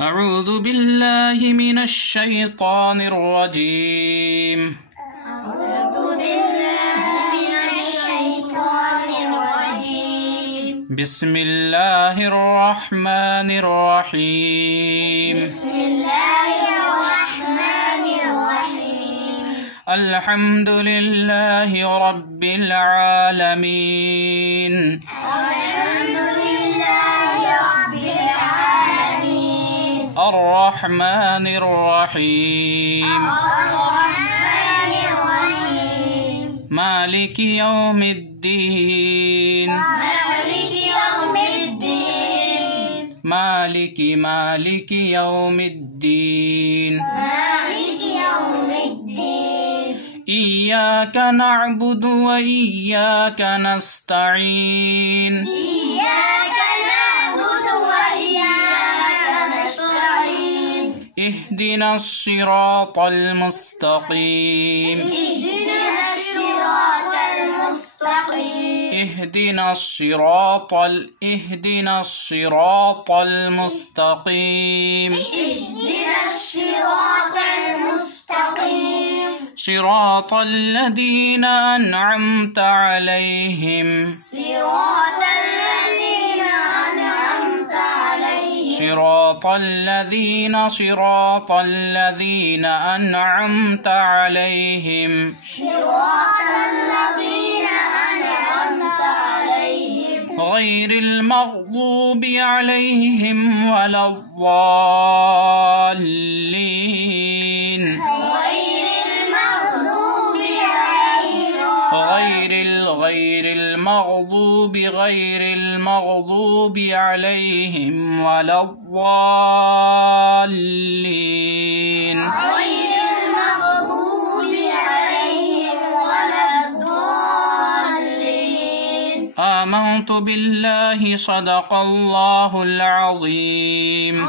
أعوذ بالله من الشيطان الرجيم. بسم الله الرحمن الرحيم. الحمد لله رب العالمين. الرحمن الرحيم. مالك يوم الدين. مالك يوم الدين. إياك نعبد وإياك نستعين. اهدنا الصراط المستقيم. اهدنا الصراط المستقيم. صراط الذين أنعمت عليهم. صراط الذين أنعمت عليهم. غير المغضوب عليهم ولا الضالين. غير المغضوب عليهم ولا الضالين. آمنت بالله صدق الله العظيم.